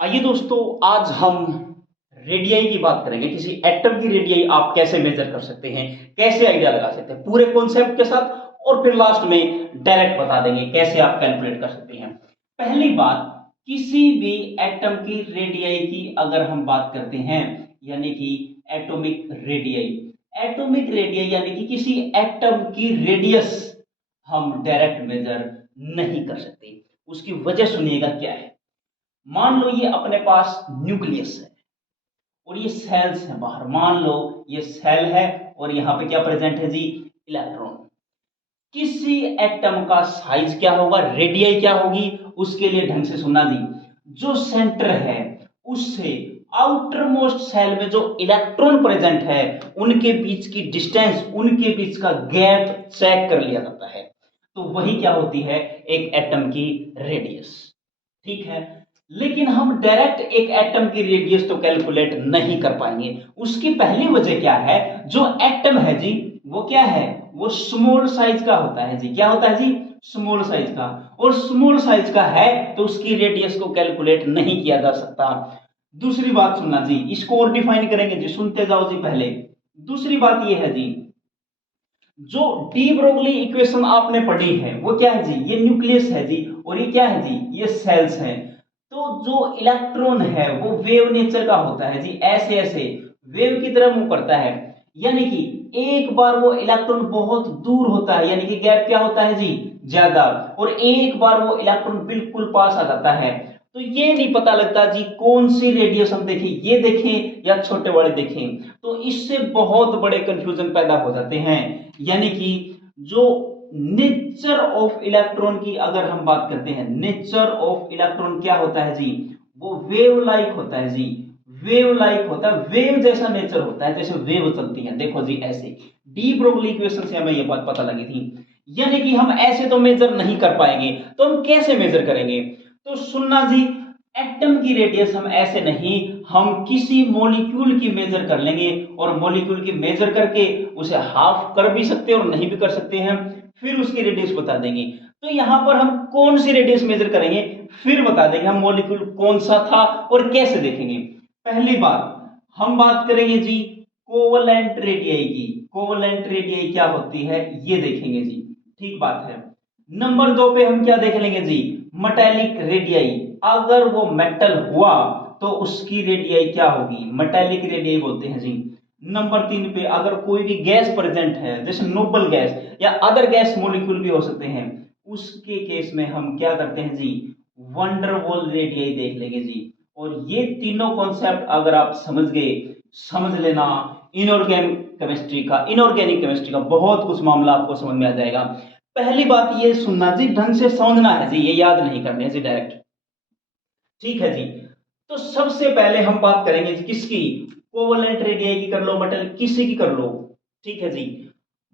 आइए दोस्तों, आज हम रेडियाई की बात करेंगे। किसी एटम की रेडियाई आप कैसे मेजर कर सकते हैं, कैसे आइडिया लगा सकते हैं पूरे कॉन्सेप्ट के साथ, और फिर लास्ट में डायरेक्ट बता देंगे कैसे आप कैलकुलेट कर सकते हैं। पहली बात, किसी भी एटम की रेडियाई की अगर हम बात करते हैं, यानी कि एटॉमिक रेडियाई, एटॉमिक रेडियाई यानी कि किसी एटम की रेडियस हम डायरेक्ट मेजर नहीं कर सकते। उसकी वजह सुनिएगा क्या है। मान लो ये अपने पास न्यूक्लियस है और ये सेल्स हैं बाहर। मान लो ये सेल है और यहां पे क्या प्रेजेंट है जी, इलेक्ट्रॉन। किसी एटम का साइज क्या होगा, रेडियाई क्या होगी, उसके लिए ढंग से सुनना जी। जो सेंटर है उससे आउटर मोस्ट सेल में जो इलेक्ट्रॉन प्रेजेंट है उनके बीच की डिस्टेंस, उनके बीच का गैप चेक कर लिया जाता है। तो वही क्या होती है, एक एटम की रेडियस। ठीक है, लेकिन हम डायरेक्ट एक एटम की रेडियस तो कैलकुलेट नहीं कर पाएंगे। उसकी पहली वजह क्या है, जो एटम है जी वो क्या है, वो स्मॉल साइज का होता है जी। क्या होता है जी, स्मॉल साइज का। और स्मॉल साइज का है तो उसकी रेडियस को कैलकुलेट नहीं किया जा सकता। दूसरी बात सुनना जी, इसको और डिफाइन करेंगे जी, सुनते जाओ जी। पहले दूसरी बात ये है जी, जो डी ब्रोगली इक्वेशन आपने पढ़ी है वो क्या है जी, ये न्यूक्लियस है जी, और ये क्या है जी, ये सेल्स है। तो जो इलेक्ट्रॉन है वो वेव नेचर का होता है जी, ऐसे ऐसे वेव की तरह मूव करता है। यानी कि एक बार वो इलेक्ट्रॉन बहुत दूर होता है, यानी कि गैप क्या होता है जी, ज्यादा, और एक बार वो इलेक्ट्रॉन बिल्कुल पास आ जाता है। तो ये नहीं पता लगता जी कौन सी रेडियस हम देखें, ये देखें या छोटे बड़े देखें। तो इससे बहुत बड़े कंफ्यूजन पैदा हो जाते हैं। यानी कि जो नेचर ऑफ इलेक्ट्रॉन की अगर हम बात करते हैं, नेचर ऑफ इलेक्ट्रॉन क्या होता है जी, वो वेव लाइक होता है जी। वेव लाइक होता है, वेव जैसा नेचर होता है, जैसे वेव चलती है। देखो जी ऐसे, डी ब्रोगली इक्वेशन से हमें ये बात पता लगी थी। यानी कि हम ऐसे तो मेजर नहीं कर पाएंगे, तो हम कैसे मेजर करेंगे। तो सुनना जी, एटम की रेडियस हम ऐसे नहीं, हम किसी मॉलिक्यूल की मेजर कर लेंगे, और मॉलिक्यूल की मेजर करके उसे हाफ कर भी सकते हैं और नहीं भी कर सकते हैं, फिर उसकी रेडियस बता देंगे। तो यहां पर हम कौन सी रेडियस मेजर करेंगे फिर बता देंगे, हम मॉलिक्यूल कौन सा था और कैसे देखेंगे। पहली बात हम बात करेंगे जी कोवलेंट रेडियाई की। कोवलेंट रेडियाई क्या होती है ये देखेंगे जी, ठीक बात है। नंबर 2 पे हम क्या देख लेंगे जी, मेटेलिक रेडियाई। अगर वो मेटल हुआ तो उसकी रेडियाई क्या होगी, मेटेलिक रेडियाई बोलते हैं जी। नंबर 3 पे अगर कोई भी गैस प्रेजेंट है, जैसे नोबल गैस या अदर गैस मॉलिक्यूल भी हो सकते हैं, उसके केस में हम क्या करते हैं जी, वंडरवॉल रेडियाई देख लेंगे जी। और ये तीनों कॉन्सेप्ट अगर आप समझ गए, समझ लेना इनऑर्गेनिक केमिस्ट्री का, इनऑर्गेनिक केमिस्ट्री का बहुत कुछ मामला आपको समझ में आ जाएगा। पहली बात ये सुनना जी, ढंग से समझना है जी, ये याद नहीं करने जी डायरेक्ट। ठीक है जी, तो सबसे पहले हम बात करेंगे जी किसकी, कोवलेंट रेडियाई की कर लो, मेटल किसी की कर लो। ठीक है जी,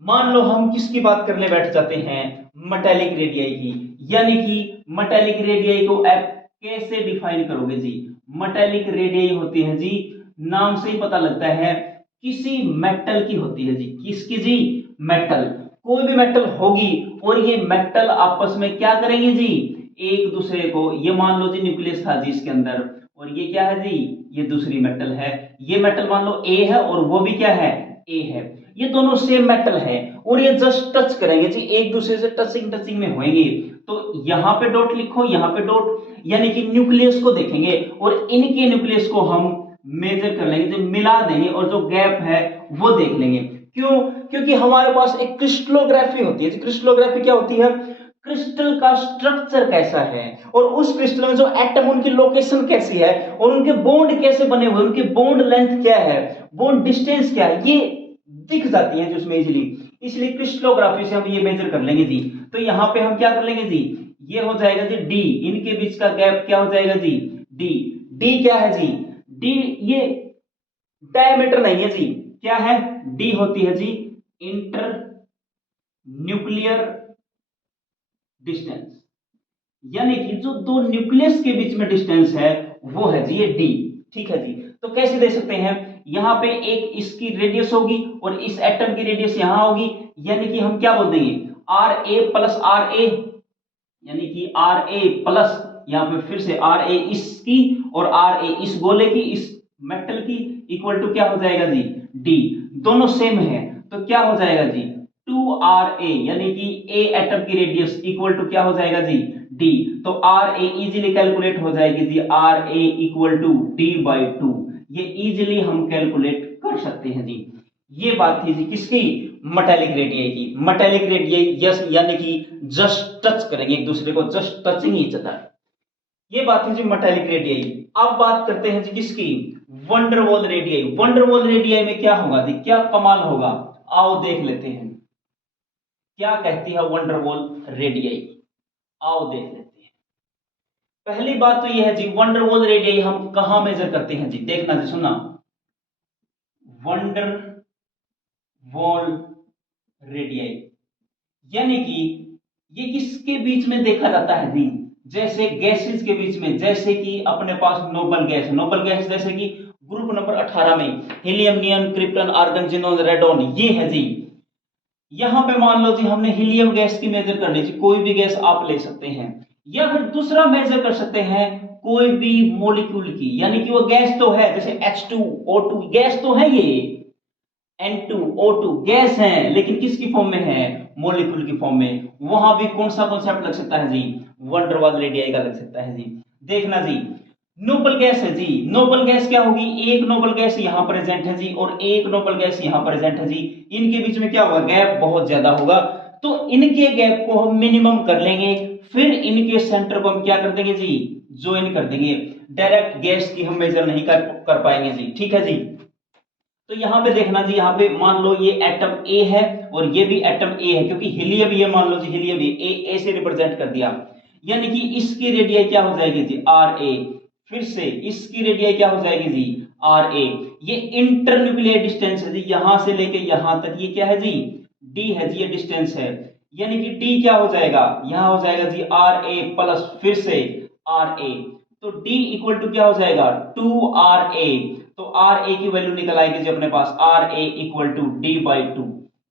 मान लो हम किसकी बात करने बैठ जाते हैं, मेटेलिक रेडियाई की। यानी कि मेटेलिक रेडियाई को आप कैसे डिफाइन करोगे जी, मेटेलिक रेडियाई होती है जी, नाम से ही पता लगता है किसी मेटल की होती है जी। किसकी जी, मेटल। कोई भी मेटल होगी और ये मेटल आपस में क्या करेंगे जी, एक दूसरे को, ये मान लो जी न्यूक्लियस था जी इसके अंदर, और ये क्या है जी, ये दूसरी मेटल है। ये मेटल मान लो ए है और वो भी क्या है, ए है। ये दोनों सेम मेटल है और ये जस्ट टच करेंगे जी, एक दूसरे से टचिंग टचिंग में होंगे। तो यहां पे डॉट लिखो, यहां पे डॉट, यानी कि न्यूक्लियस को देखेंगे और इनके न्यूक्लियस को हम मेजर कर लेंगे, जो मिला देंगे, और जो गैप है वो देख लेंगे। क्यों, क्योंकि हमारे पास एक क्रिस्टलोग्राफी होती है। क्रिस्टलोग्राफी क्या होती है, क्रिस्टल का स्ट्रक्चर कैसा है और उस क्रिस्टल में जो एटम उनकी लोकेशन कैसी है और उनके बॉन्ड कैसे बने हुए, उनकी बॉन्ड लेंथ क्या है, बॉन्ड डिस्टेंस क्या है, ये दिख जाती है उसमें इजीली। इसलिए क्रिस्टलोग्राफी से हम ये मेजर कर लेंगे जी। तो यहां पे हम क्या कर लेंगे जी, ये हो जाएगा जी डी, इनके बीच का गैप क्या हो जाएगा जी, डी। डी क्या है जी, डी ये डायमीटर नहीं है जी, क्या है, डी होती है जी इंटर न्यूक्लियर डिस्टेंस। यानी कि जो दो न्यूक्लियस के बीच में डिस्टेंस है वो है जी ये डी। ठीक है जी, तो कैसे दे सकते हैं, यहां पे एक इसकी रेडियस होगी और इस एटम की रेडियस यहां होगी, यानी कि हम क्या बोल देंगे, are A plus R A, यानी कि आर ए प्लस, यहाँ पे फिर से आर ए इसकी और आर ए इस गोले की, इस मेटल की, इक्वल टू क्या हो जाएगा जी डी। दोनों सेम है तो क्या हो जाएगा जी 2RA, यानी कि ए एटम की रेडियस इक्वल टू क्या हो जाएगा जी डी। तो आर ए इजिली कैलकुलेट हो जाएगी जी, R A equal to D/2। ये इजिली हम कैलकुलेट कर सकते हैं जी। ये बात थी जी किसकी, मेटेलिक रेडियाई की। मेटेलिक रेडियाई यस, यानी कि जस्ट टच करेंगे एक दूसरे को, जस्ट टचिंग ईच अदर। ये बात थी जी मेटेलिक रेडियाई। अब बात करते हैं जी किसकी, वंडरवॉल रेडियाई। वंडरवॉल रेडियाई में क्या होगा जी, क्या कमाल होगा, आओ देख लेते हैं क्या कहती है वंडरवॉल रेडियाई। आओ देख लेते हैं। पहली बात तो यह है जी, वंडरवॉल रेडियाई हम कहां मेजर करते हैं जी, देखना जी, सुनना। वंडर वॉल रेडियाई यानी कि ये किसके बीच में देखा जाता है जी, जैसे गैसेस के बीच में। जैसे कि अपने पास नोबल गैस है, नोबल गैस जैसे कि ग्रुप नंबर 18 में हीलियम, नियन, क्रिप्टन, आर्गन, जिनोन, रेडोन, ये है जी। यहां पे मान लो जी हमने हीलियम गैस की मेजर करनी थी, कोई भी गैस आप ले सकते हैं, या फिर दूसरा मेजर कर सकते हैं कोई भी मॉलिक्यूल की, यानी कि वो गैस तो है, जैसे H2O2 गैस तो है, ये N2O2 गैस है, लेकिन किसकी फॉर्म में है, मॉलिक्यूल की फॉर्म में। वहां भी कौन सा कॉन्सेप्ट लग सकता है जी, वंडरवॉल रेडियाई का लग सकता है जी। देखना जी, नोबल गैस है जी, नोबल गैस क्या होगी, एक नोबल गैस यहां प्रेजेंट है जी और एक नोबल गैस यहां प्रेजेंट है जी। इनके बीच में क्या होगा, गैप बहुत ज्यादा होगा, तो इनके गैप को हम मिनिमम कर लेंगे, फिर इनके सेंटर को हम क्या कर देंगे जी, ज्वाइन कर देंगे। डायरेक्ट गैस की हम मेजर नहीं कर पाएंगे जी, ठीक है जी। तो यहां पे देखना जी, यहां पे मान लो ये एटम ए है और ये भी एटम ए है, क्योंकि हीलियम, ये मान लो जी हीलियम ए से रिप्रेजेंट कर दिया, यानी कि इसकी रेडियाई क्या हो जाएगी जी आर ए। फिर से इसकी रेडियाई क्या हो जाएगी जी आर ए। ये इंटरन्यूक्लियर डिस्टेंस है जी, यहां से लेके यहां तक ये क्या है जी डी है जी, ये डिस्टेंस है, यानी कि डी क्या हो जाएगा, यहां हो जाएगा जी आर ए प्लस फिर से आर ए। तो डी इक्वल टू क्या हो जाएगा 2RA। तो आर ए की वैल्यू निकल आएगी जी अपने पास, R A equal to D/2।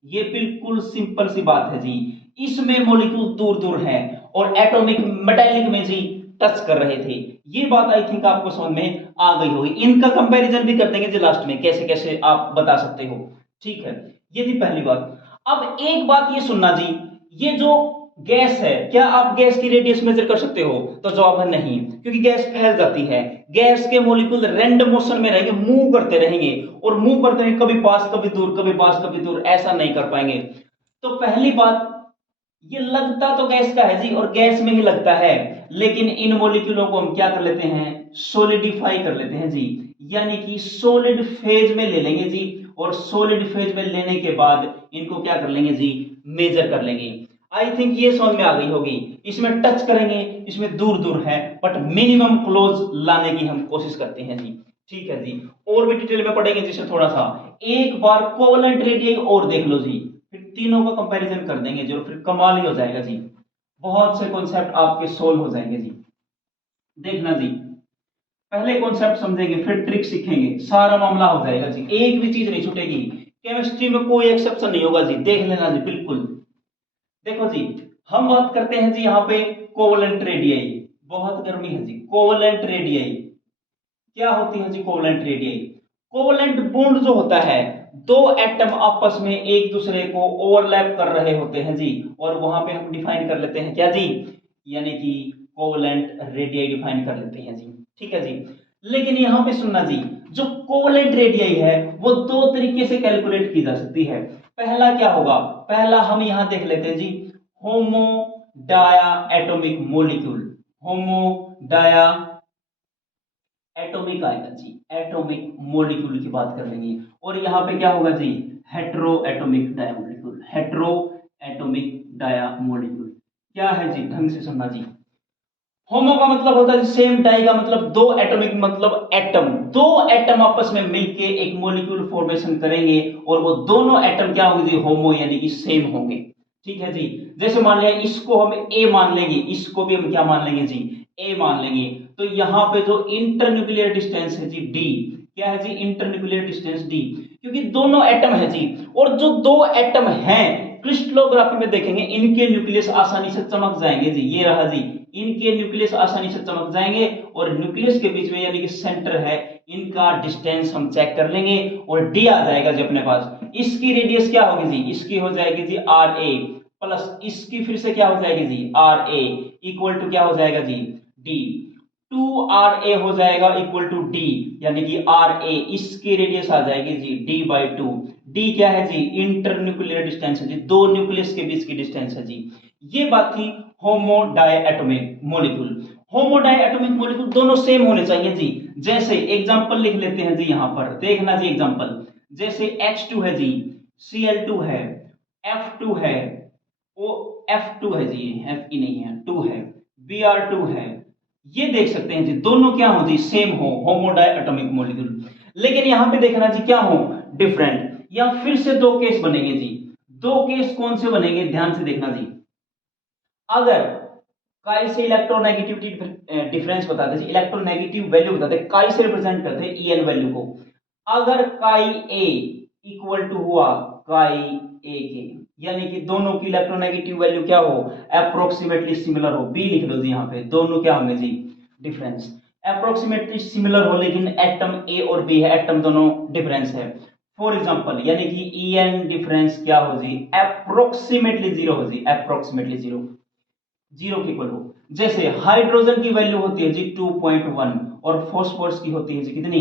ये बिल्कुल सिंपल सी बात है जी। इसमें मॉलिक्यूल दूर दूर है और एटॉमिक मेटालिक में जी टच कर रहे थे। ये बात आई थिंक आपको समझ में आ गई होगी। इनका कंपैरिजन भी कर देंगे जी लास्ट में, कैसे कैसे आप बता सकते हो, ठीक है। ये थी पहली बात। अब एक बात ये सुनना जी, ये जो गैस है, क्या आप गैस की रेडियस मेजर कर सकते हो, तो जवाब है नहीं, क्योंकि गैस फैल जाती है। गैस के मॉलिक्यूल रैंडम मोशन में रहेंगे, मूव करते रहेंगे और मूव करते रहेंगे, कभी पास कभी दूर, कभी पास कभी दूर, ऐसा नहीं कर पाएंगे। तो पहली बात, ये लगता तो गैस का है जी और गैस में ही लगता है, लेकिन इन मॉलिक्यूलों को हम क्या कर लेते हैं, सोलिडिफाई कर लेते हैं जी, यानी कि सॉलिड फेज में ले लेंगे जी, और सॉलिड फेज में लेने के बाद इनको क्या कर लेंगे जी, मेजर कर लेंगे। आई थिंक ये समझ में आ गई होगी। इसमें टच करेंगे, इसमें दूर दूर है, बट मिनिमम क्लोज लाने की हम कोशिश करते हैं जी, ठीक है जी। और भी डिटेल में पढ़ेंगे जिससे थोड़ा सा, एक बार कोवलेंट रेडियाई और देख लो जी, फिर तीनों का कंपैरिजन कर देंगे जो, फिर कमाल ही हो जाएगा जी। बहुत से कॉन्सेप्ट आपके सोल्व हो जाएंगे जी। देखना जी, पहले कॉन्सेप्ट समझेंगे, फिर ट्रिक सीखेंगे, सारा मामला हो जाएगा जी, एक भी चीज नहीं छूटेगी। केमिस्ट्री में कोई एक्सेप्शन नहीं होगा जी, देख लेना जी बिल्कुल। देखो जी, हम बात करते हैं जी यहाँ पे कोवलेंट रेडियाई। बहुत गर्मी है जी, कोवलेंट रेडियाई क्या होती है जी, कोवलेंट रेडियाई। कोवलेंट बॉन्ड जो होता है, दो एटम आपस में एक दूसरे को ओवरलैप कर रहे होते हैं जी, और वहां पे हम डिफाइन कर लेते हैं क्या जी, यानी कि कोवलेंट रेडियाई डिफाइन कर लेते हैं जी, ठीक है जी। लेकिन यहां पे सुनना जी, जो कोवलेंट रेडियाई है वो दो तरीके से कैलकुलेट की जा सकती है। पहला क्या होगा, पहला हम यहां देख लेते हैं जी, होमो डाया एटॉमिक मॉलिक्यूल, होमो डाया एटॉमिक आएगा जी, एटॉमिक मॉलिक्यूल की बात कर लेंगे। और यहां पे क्या होगा जी, hetero atomic dia molecule, hetero atomic dia molecule क्या है जी, ढंग से सुनना जी। होमो का मतलब होता है सेम, डाई का मतलब दो, एटॉमिक मतलब एटम, दो एटम आपस में मिलके एक मॉलिक्यूल फॉर्मेशन करेंगे और वो दोनों एटम क्या होंगे जी, होमो यानी कि सेम होंगे, ठीक है जी। जैसे मान लिया इसको हम ए मान लेंगे, इसको भी हम क्या मान लेंगे जी, ए मान लेंगे। तो यहां पे जो इंटरन्यूक्लियर डिस्टेंस है जी डी, क्या है जी, इंटरन्यूक्लियर डिस्टेंस डी, क्योंकि दोनों एटम है जी, और जो दो एटम हैं क्रिस्टलोग्राफी में देखेंगे इनके न्यूक्लियस आसानी से चमक जाएंगे जी, ये रहा जी, इनके न्यूक्लियस आसानी से चमक जाएंगे और न्यूक्लियस के बीच में यानी कि सेंटर है, इनका डिस्टेंस हम चेक कर लेंगे और डी आ जाएगा जी अपने पास। इसकी रेडियस क्या होगी जी, इसकी हो जाएगी जी आर ए प्लस इसकी फिर से क्या हो जाएगी जी आर ए इक्वल टू क्या हो जाएगा जी डी, 2 RA हो जाएगा इक्वल टू डी, यानी कि RA इसकी रेडियस आ जाएगी जी D/2। डी क्या है जी इंटरन्यूक्लियर डिस्टेंस है जी, दो न्यूक्लियस के बीच की डिस्टेंस है जी। ये बात थी होमो डायएटॉमिक मॉलिक्यूल। होमो डायएटॉमिक मॉलिक्यूल दोनों सेम होने चाहिए जी। जैसे एग्जांपल लिख लेते हैं जी, यहां पर देखना जी एग्जांपल, जैसे H2 है जी, Cl2 है, F2 है, ओ F2 है जी, Fe नहीं है 2 है, Br2 है, ये देख सकते हैं जी दोनों क्या हो जी सेम हो, होमो डायएटॉमिक मॉलिक्यूल। लेकिन यहां पे देखना जी क्या हो डिफरेंट, या फिर से दो केस बनेंगे जी। दो केस कौन से बनेंगे ध्यान से देखना जी। अगर काई से इलेक्ट्रोनेगेटिविटी डिफरेंस बताते जी, इलेक्ट्रोनेगेटिव वैल्यू बताते, काई से रिप्रेजेंट करते ईएन वैल्यू को। अगर काई ए इक्वल टू हुआ काई ए के, यानी कि दोनों की इलेक्ट्रोनेगेटिव वैल्यू क्या हो अप्रोक्सीमेटली सिमिलर हो, बी लिख लो जी यहाँ पे, दोनों क्या होंगे जी डिफरेंस अप्रोक्सीमेटली सिमिलर हो, लेकिन एटम ए और बी है, एटम दोनों डिफरेंस है। फॉर एग्जांपल यानी कि ईएन डिफरेंस क्या हो जी अप्रोक्सीमेटली जीरो हो जी, अप्रोक्सीमेटली जीरो के इक्वल हो। जैसे हाइड्रोजन की वैल्यू होती है जी 2.1 और फॉस्फोरस की होती है जी कितनी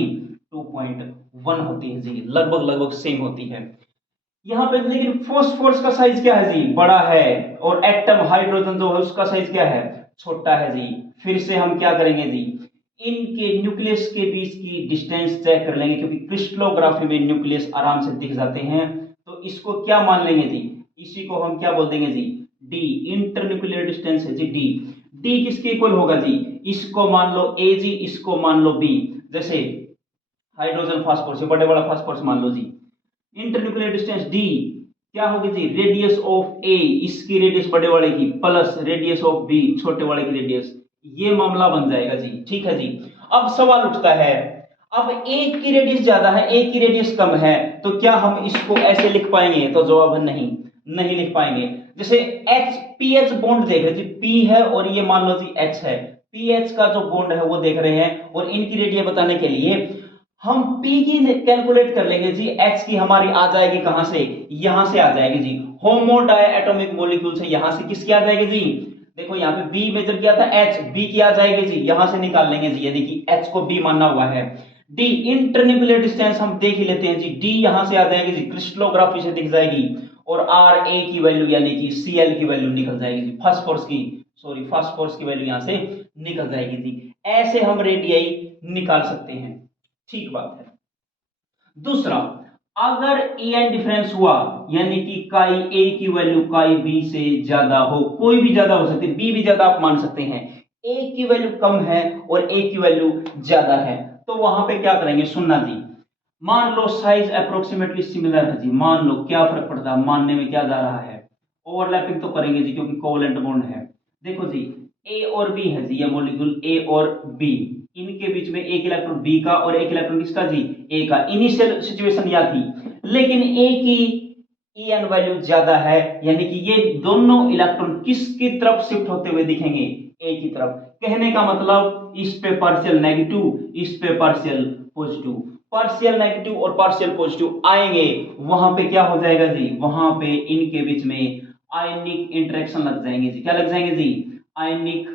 2.1 होती है जी, लगभग सेम होती है यहाँ पे। लेकिन फॉस्फोरस का साइज क्या है जी बड़ा है, और एटम हाइड्रोजन जो है उसका साइज क्या है छोटा है जी। फिर से हम क्या करेंगे जी इनके न्यूक्लियस के बीच की डिस्टेंस चेक कर लेंगे, क्योंकि क्रिस्टलोग्राफी में न्यूक्लियस आराम से दिख जाते हैं। तो इसको क्या मान लेंगे जी, इसी को हम क्या बोल देंगे जी डी, इंटरन्यूक्लियर डिस्टेंस है जी डी। डी किसके इक्वल होगा जी, इसको मान लो ए जी, इसको मान लो बी। जैसे हाइड्रोजन फास्फोरस बड़े बड़ा फास्फोरस मान लो जी, इंटरन्यूक्लियर डिस्टेंस डी क्या होगी जी रेडियस ऑफ ए, इसकी रेडियस बड़े वाले की प्लस रेडियस ऑफ बी छोटे वाले की रेडियस, ये मामला बन जाएगा जी। ठीक है जी। अब सवाल उठता है, अब ए की रेडियस ज्यादा है ए की रेडियस कम है, तो क्या हम इसको ऐसे लिख पाएंगे, तो जवाब है नहीं लिख पाएंगे। जैसे एच पी एच बॉन्ड देख रहे जी, पी है और ये मान लो जी एच है, पी एच का जो बॉन्ड है वो देख रहे हैं, और इनकी रेडियस बताने के लिए हम P की कैलकुलेट कर लेंगे जी, H की हमारी आ जाएगी कहां से, यहां से आ जाएगी जी, होमो डायएटॉमिक मॉलिक्यूल से यहां से किसकी आ जाएगी जी, देखो यहाँ पे B मेजर किया था H, B की आ जाएगी जी, यहां से निकाल लेंगे जी, यानी कि H को B मानना हुआ है। D इंटरन्यूक्लियर डिस्टेंस हम देख ही लेते हैं जी, D यहां से आ जाएगी जी, क्रिस्टलोग्राफी से दिख जाएगी, और RA की वैल्यू यानी कि Cl की वैल्यू निकल जाएगी जी, फास्फोरस की वैल्यू यहां से निकल जाएगी जी। ऐसे हम रेडियाई निकाल सकते हैं, ठीक बात है। दूसरा, अगर EN डिफरेंस हुआ यानी कि काई ए की वैल्यू काई बी से ज्यादा हो, कोई भी ज्यादा हो सकती है, बी भी ज्यादा आप मान सकते हैं, ए की वैल्यू कम है और ए की वैल्यू ज्यादा है, तो वहां पे क्या करेंगे सुनना जी। मान लो साइज अप्रोक्सीमेटली सिमिलर है जी, मान लो क्या फर्क पड़ता है, मानने में क्या जा रहा है, ओवरलैपिंग तो करेंगे जी क्योंकि कोवलेंट बॉन्ड है। देखो जी ए और बी है जी, ये मॉलिक्यूल ए और बी, इनके बीच में एक इलेक्ट्रॉन बी का और एक इलेक्ट्रॉन किसका जी ए का, इनिशियल सिचुएशन यह थी, लेकिन ए की EN वैल्यू ज्यादा है, यानी कि ये दोनों इलेक्ट्रॉन किसकी तरफ शिफ्ट होते हुए दिखेंगे ए की तरफ। कहने का मतलब इस पे पार्शियल नेगेटिव, इस पे पार्शियल पॉजिटिव, पार्शियल नेगेटिव और पार्शियल पॉजिटिव आएंगे, वहां पे क्या हो जाएगा जी, वहां पे इनके बीच में आयनिक इंटरेक्शन लग जाएंगे जी, क्या लग जाएंगे जी आयनिक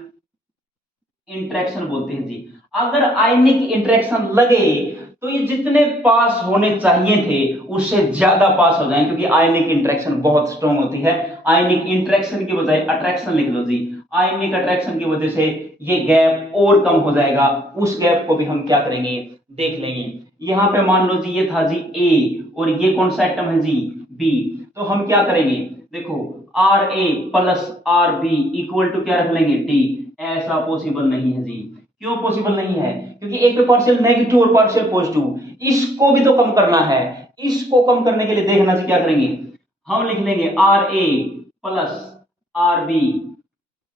इंटरेक्शन बोलते हैं जी। अगर आयनिक इंटरेक्शन लगे तो ये जितने पास होने चाहिए थे उससे ज्यादा पास हो जाएंगे, क्योंकि आयनिक इंटरेक्शन बहुत स्ट्रॉन्ग होती है। आयनिक इंटरेक्शन की बजाय अट्रैक्शन लिख लो जी, आयनिक अट्रैक्शन की वजह से ये गैप और कम हो जाएगा, उस गैप को भी हम क्या करेंगे देख लेंगे। यहां पे मान लो जी ये था जी ए और ये कौन सा एटम है जी बी, तो हम क्या करेंगे देखो R A plus R B equal to क्या रख लेंगे टी। ऐसा पॉसिबल नहीं है जी, क्यों पॉसिबल नहीं है, क्योंकि एक पे पार्शियल नेगेटिव और पार्शियल पॉजिटिव, इसको भी तो कम करना है। इसको कम करने के लिए देखना जी क्या करेंगे, हम लिख लेंगे R A plus R B,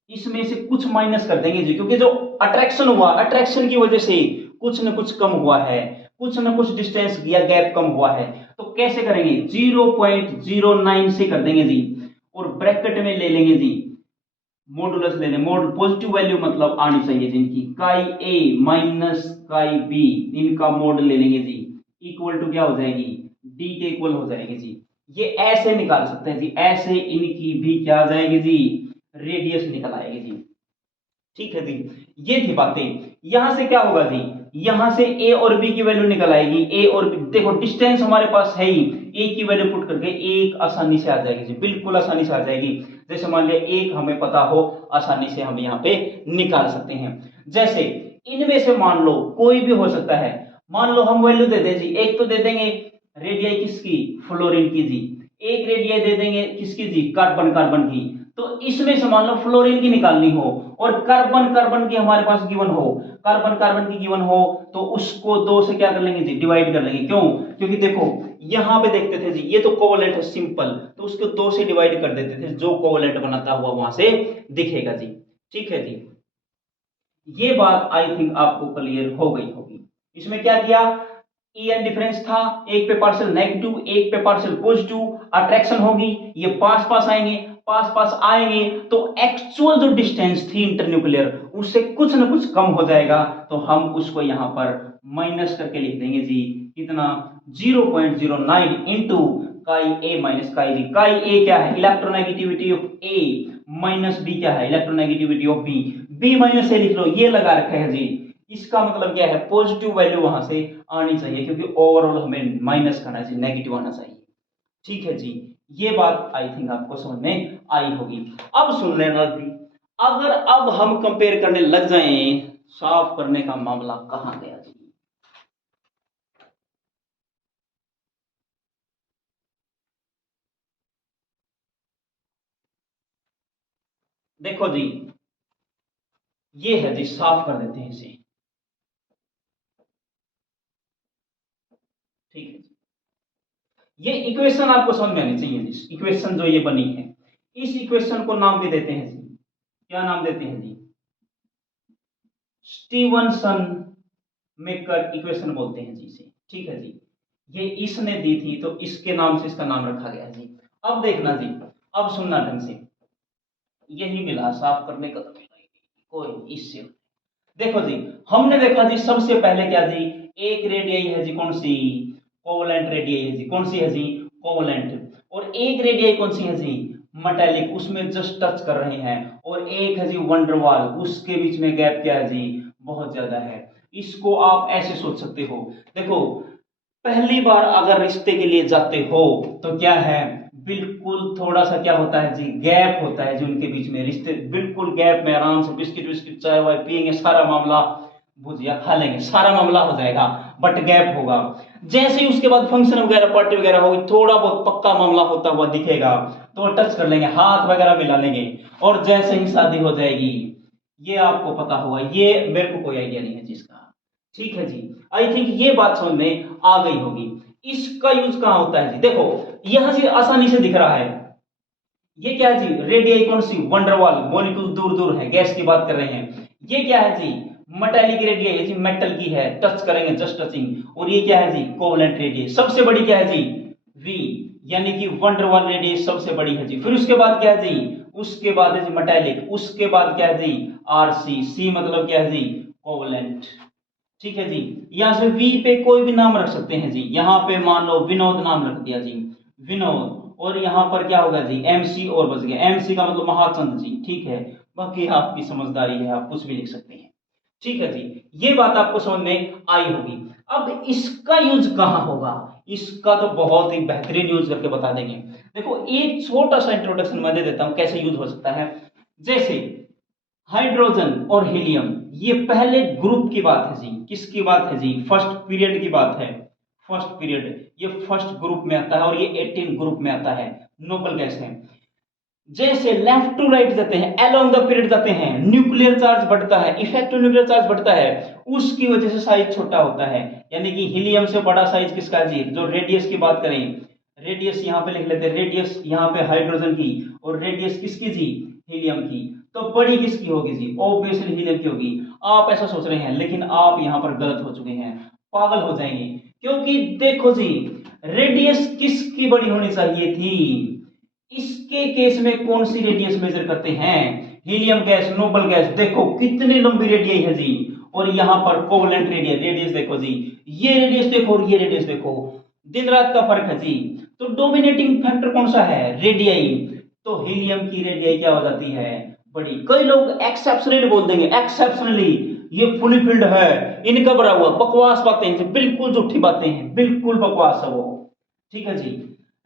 इसमें से कुछ माइनस कर देंगे जी, क्योंकि जो अट्रैक्शन हुआ अट्रैक्शन की वजह से कुछ न कुछ कम हुआ है, कुछ न कुछ डिस्टेंस या गैप कम हुआ है। तो कैसे करेंगे 0.09 से कर देंगे जी, और ब्रैकेट में ले लेंगे जी मॉडुलस ले लें, पॉजिटिव वैल्यू मतलब आनी चाहिए जिनकी काई ए माइनस काई बी, इनका मोड ले लेंगे जी, इक्वल टू क्या हो जाएगी, डी के इक्वल हो जाएगी जी। ये ऐसे निकाल सकते हैं जी, ऐसे इनकी भी क्या आ जाएगी जी, रेडियस निकल आएगी जी। ठीक है जी, ये थी बातें। यहां से क्या होगा जी, यहां से ए और बी की वैल्यू निकल आएगी, ए और बी देखो डिस्टेंस हमारे पास है ही, ए की वैल्यू पुट करके एक आसानी से आ जाएगी जी, बिल्कुल आसानी से आ जाएगी। जैसे मान लिया एक हमें पता हो, आसानी से हम यहाँ पे निकाल सकते हैं। जैसे इनमें से मान लो कोई भी हो सकता है, मान लो हम वैल्यू दे दें जी, एक तो दे देंगे रेडियस किसकी, फ्लोरीन की जी, एक रेडियस दे देंगे किसकी जी, कार्बन कार्बन की। तो इसमें से मान लो फ्लोरीन की निकालनी हो और कार्बन कार्बन की हमारे पास गिवन हो, कार्बन कार्बन की गिवन हो, तो उसको दो से क्या कर लेंगे जी, डिवाइड कर लेंगे। क्यों, क्योंकि देखो यहां पे देखते थे जी, ये तो कोवलेंट है सिंपल, तो उसको दो से डिवाइड कर देते थे, जो कोवलेंट बनाता हुआ वहां से दिखेगा जी। ठीक है जी, ये बात आई थिंक आपको क्लियर हो गई होगी। इसमें क्या किया, ई एन डिफरेंस था, एक पे पार्शियल नेगेटिव, एक पे पार्शियल पॉजिटिव, अट्रैक्शन होगी, ये पास पास आएंगे, पास पास आएंगे तो एक्चुअल जो डिस्टेंस थी इंटरन्यूक्लियर उससे कुछ ना कुछ कम हो जाएगा, तो हम उसको यहां पर माइनस करके लिख देंगे जी, कितना 0.09 इंटू काई ए माइनस काई बी। काई ए क्या है, electronegativity of A, minus B क्या है, electronegativity of B, B minus A लिख लो, ये लगा रखा है जी। इसका मतलब क्या है, पॉजिटिव वैल्यू वहां से आनी चाहिए, क्योंकि ओवरऑल हमें माइनस करना चाहिए, नेगेटिव आना चाहिए। ठीक है जी, ये बात आई थिंक आपको समझ में आई होगी। अब सुन लेना जी, अगर अब हम कंपेयर करने लग जाएं, साफ करने का मामला कहां गया जी। देखो जी, ये है जी, साफ कर देते हैं इसे। ठीक है जी, ये इक्वेशन आपको समझ में आनी चाहिए जी, इक्वेशन जो ये बनी है, इस इक्वेशन को नाम भी देते हैं जी, क्या नाम देते हैं जी, स्टीवनसन मेकर इक्वेशन बोलते हैं जी इसे। ठीक है जी, ये इसने दी थी तो इसके नाम से इसका नाम रखा गया जी। अब देखना जी, अब सुनना ढंग से, यही मिला साफ करने का, तो मिला ही नहीं कोई इससे। देखो जी, हमने देखा जी सबसे पहले क्या जी, एक रेडियई है जी, कौन सी, कोवलेंट रेडियई है जी, कौन सी है जी, कोवलेंट। और एक रेडियई कौन सी है जी, मेटालिक, उसमें जस्ट टच कर रहे हैं। और एक है जी वंडरवाल, उसके बीच में गैप क्या है जी, बहुत ज्यादा है। इसको आप ऐसे सोच सकते हो, देखो पहली बार अगर रिश्ते के लिए जाते हो तो क्या है, बिल्कुल थोड़ा सा क्या होता है जी, गैप होता है जो उनके बीच में, रिश्ते बिल्कुल गैप में आराम से बिस्किट विस्किट चाय वाय पियेंगे, सारा मामला भुजिया खा लेंगे, सारा मामला हो जाएगा, बट गैप होगा। जैसे ही उसके बाद फंक्शन वगैरह पार्टी वगैरह होगी, थोड़ा बहुत पक्का मामला होता हुआ दिखेगा तो टच कर लेंगे, हाथ वगैरह मिला लेंगे, और जैसे ही शादी हो जाएगी, ये आपको पता होगा, ये मेरे को कोई आइडिया नहीं है जिसका। ठीक है जी, आई थिंक ये बात समझ में आ गई होगी। इसका यूज कहां होता है जी, देखो यहां से आसानी से दिख रहा है, ये क्या है जी, रेडियई कौन सी, वंडरवाल, मॉलिक्यूल दूर दूर है, गैस की बात कर रहे हैं। ये क्या है जी, मेटालिक रेडियई है जी, मेटल की है, टच करेंगे जस्ट टचिंग। और ये क्या है जी, कोवलेंट रेडियई, सबसे बड़ी क्या है जी, वी, यानी कि वंडरवाल रेडियई सबसे बड़ी है जी। फिर उसके बाद क्या है जी, उसके बाद है जी मेटालिक, उसके बाद क्या है जी, आरसी, सी मतलब क्या है जी, कोवलेंट। ठीक है जी, यहां से वी पे कोई भी नाम रख सकते हैं जी, यहां पे मान लो विनोद नाम रख दिया जी, विनोद। और यहां पर क्या होगा जी, एमसी, और बच गया, एमसी का मतलब महाचंद जी। ठीक है, बाकी आपकी समझदारी है, आप कुछ भी लिख सकते हैं। ठीक है जी, ये बात आपको समझ में आई होगी। अब इसका यूज कहां होगा, इसका तो बहुत ही बेहतरीन यूज करके बता देंगे। देखो एक छोटा सा इंट्रोडक्शन मैं दे देता हूं कैसे यूज हो सकता है। जैसे हाइड्रोजन और हीलियम, ये पहले ग्रुप की बात है जी, किसकी बात है जी, फर्स्ट पीरियड की बात है, फर्स्ट पीरियड, ये फर्स्ट ग्रुप में आता है और ये 18 ग्रुप में आता है, नोबल गैस है। जैसे लेफ्ट टू राइट जाते हैं, अलोंग द पीरियड जाते हैं, न्यूक्लियर चार्ज बढ़ता है, इफेक्टिव न्यूक्लियर चार्ज बढ़ता है, उसकी वजह से साइज छोटा होता है। यानी कि हीलियम से बड़ा साइज किसका जी, जो रेडियस की बात करें, रेडियस यहां पे लिख लेते हैं, रेडियस यहां पे हाइड्रोजन की, और रेडियस किसकी जी, हीलियम की, तो बड़ी किसकी होगी जी, ऑब्वियसली हीलियम की होगी। आप ऐसा सोच रहे हैं, लेकिन आप यहां पर गलत हो चुके हैं, पागल हो जाएंगे। क्योंकि देखो जी, रेडियस किसकी बड़ी होनी चाहिए थी, इसके केस में कौन सी रेडियस मेजर करते हैं? हीलियम गैस, नोबल गैस, देखो कितनी लंबी रेडियस है जी। और यहां पर कोवलेंट रेडियस देखो जी, ये रेडियस देखो और ये रेडियस देखो, दिन रात का फर्क है जी। तो डोमिनेटिंग फैक्टर कौन सा है? रेडियई। तो हीलियम की रेडियस क्या हो जाती है? बड़ी। कई लोग एक्सेप्शनली बोल देंगे, एक्सेप्शनली ये फुली फिल्ड है, इनका बड़ा हुआ, बकवास बातें हैं, बिल्कुल झूठी बातें हैं, बिल्कुल बकवास है वो। ठीक है जी,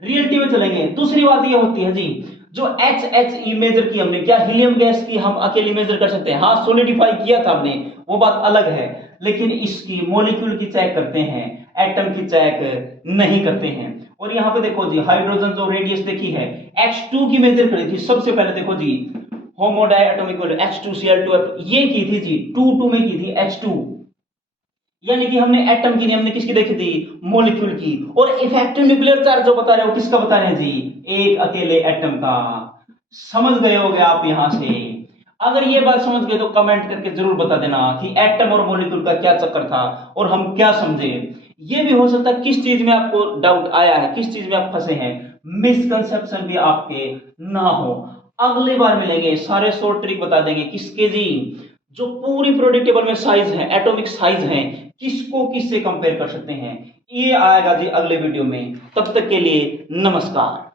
रियलिटी में चलेंगे। दूसरी बात ये होती है जी, जो HHE मेजर की हमने, क्या हीलियम गैस की हम अकेली मेजर कर सकते हैं? हाँ, सोलिडिफाई किया था हमने, वो बात अलग है, लेकिन इसकी मॉलिक्यूल की चेक करते हैं, एटम की चेक नहीं करते हैं। और यहाँ पे देखो जी, हाइड्रोजन जो रेडियस देखी है, H2 की मेजर करी थी सबसे पहले, देखो जी, होमोडायटोमिक H2Cl2F, ये की थी जी 2 में की थी H2, यानी कि हमने एटम की नहीं, हमने किसकी देखी थी? मॉलिक्यूल की। और इफेक्टिव न्यूक्लियर चार्ज जो बता रहे हो, किसका बता रहे हैं जी? एक अकेले एटम का। समझ गए होगे आप यहां से? अगर ये बात समझ गए तो कमेंट करके जरूर बता देना कि एटम और मॉलिक्यूल का क्या चक्कर था और हम क्या समझे। ये भी हो सकता है किस चीज में आपको डाउट आया है, किस चीज में आप फंसे हैं, मिसकंसेप्शन भी आपके ना हो। अगली बार मिलेंगे, सारे शॉर्ट ट्रिक बता देंगे किसके जी, जो पूरी प्रोडक्ट टेबल में साइज है, एटॉमिक साइज है, किसको किससे कंपेयर कर सकते हैं, ये आएगा जी अगले वीडियो में। तब तक के लिए नमस्कार।